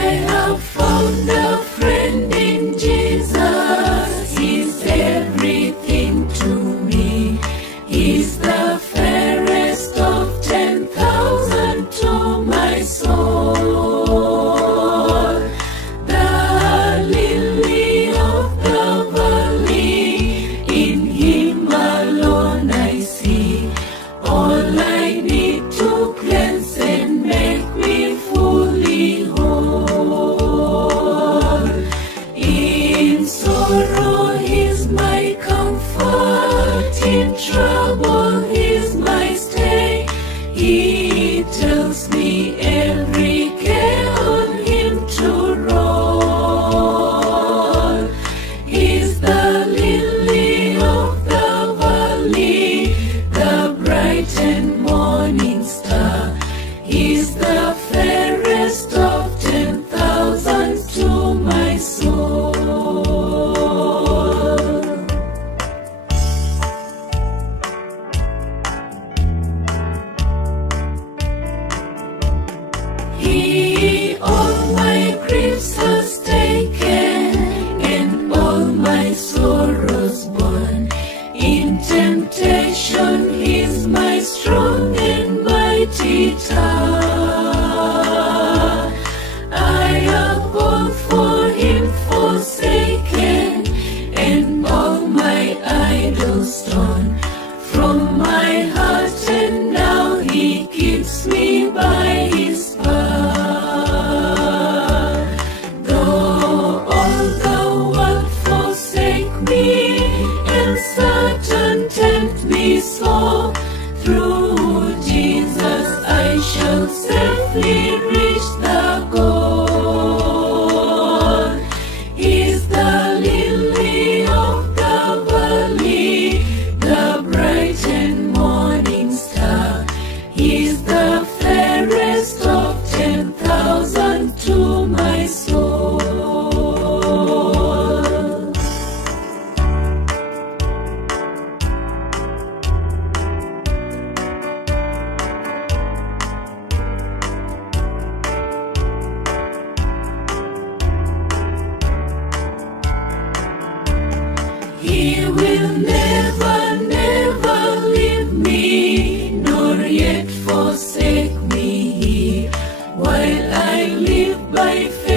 have found a friend in Jesus. He's everything to me. He's the fairest of 10,000 to my soul. The lily of the valley, in Him alone I see. All I need to cleanse and make me fully whole. In sorrow He's my comfort, in trouble He's my stay. He tells me every care on Him to roll. He's the lily of the valley, the bright and morning star. He's the fairest of 10,000 to my soul. He all my griefs has taken, and all my sorrows borne. In temptation He's my strong and mighty tower. I have all for Him forsaken, and all my idols torn from my heart, and now He keeps me by His power. Though all the world forsake me, and Satan tempt me so, through Jesus I shall safely reach the goal. He's the lily of the valley, the bright and morning star. He's the fairest of 10,000 to my soul. He will never, never leave me, nor yet forsake me, while I live by faith